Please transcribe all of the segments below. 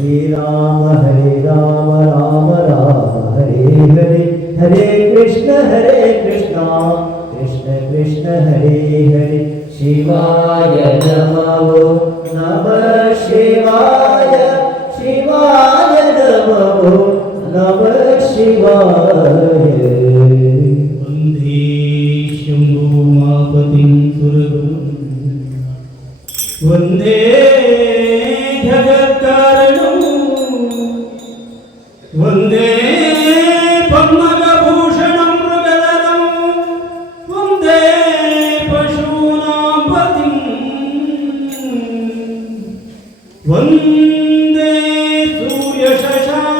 श्रीराम हरे राम राम राम हरे हरे हरे कृष्ण हरे कृष्ण कृष्ण कृष्ण हरे हरे शिवाय नमो नमः शिवाय शिवाय नमो नमः शिवाय वन्दे सूर्यशशा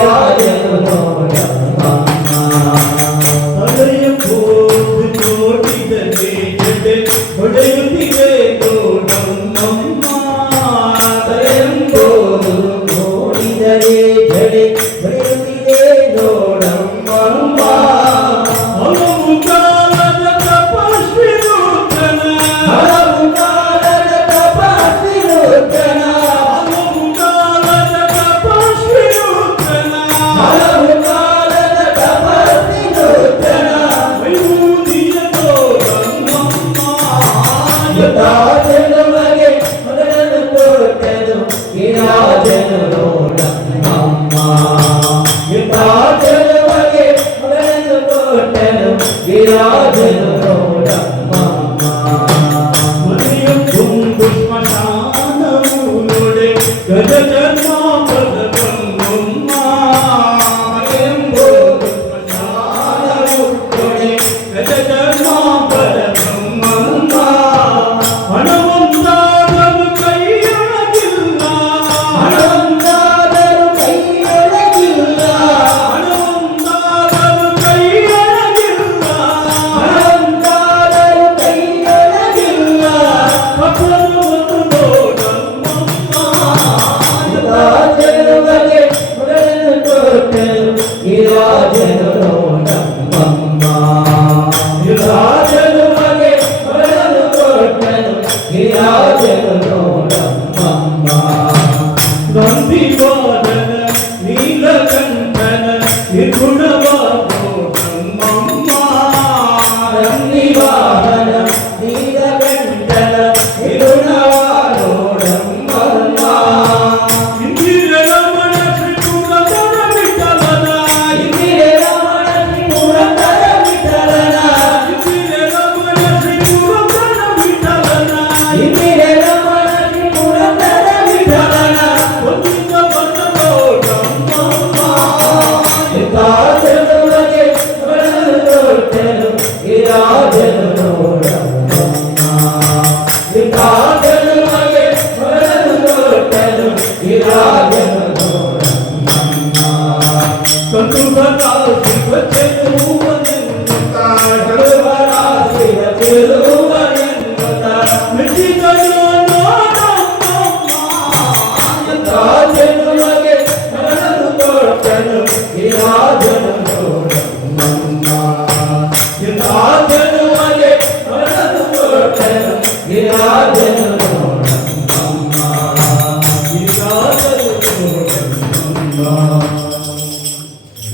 안녕하세요.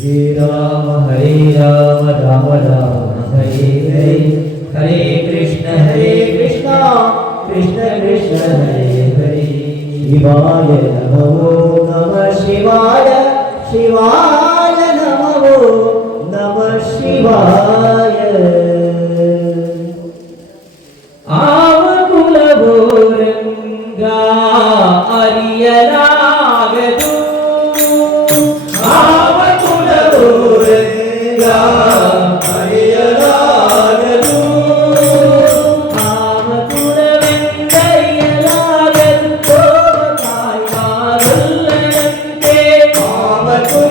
श्री राम, हरे राम राम राम, हरे हरे। हरे कृष्ण हरे कृष्ण। कृष्ण कृष्ण, हरे हरे। शिवाय नमो नम शिवाय। शिवाय नमो नम शिवाय। Thank you.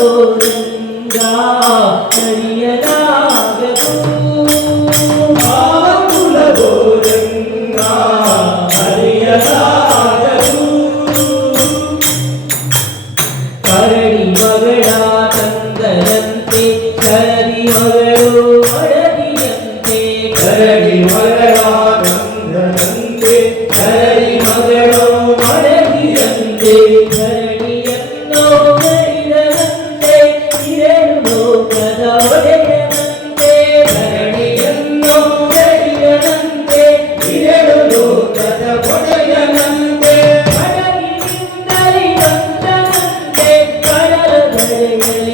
Govinda ഹരിയല say, really.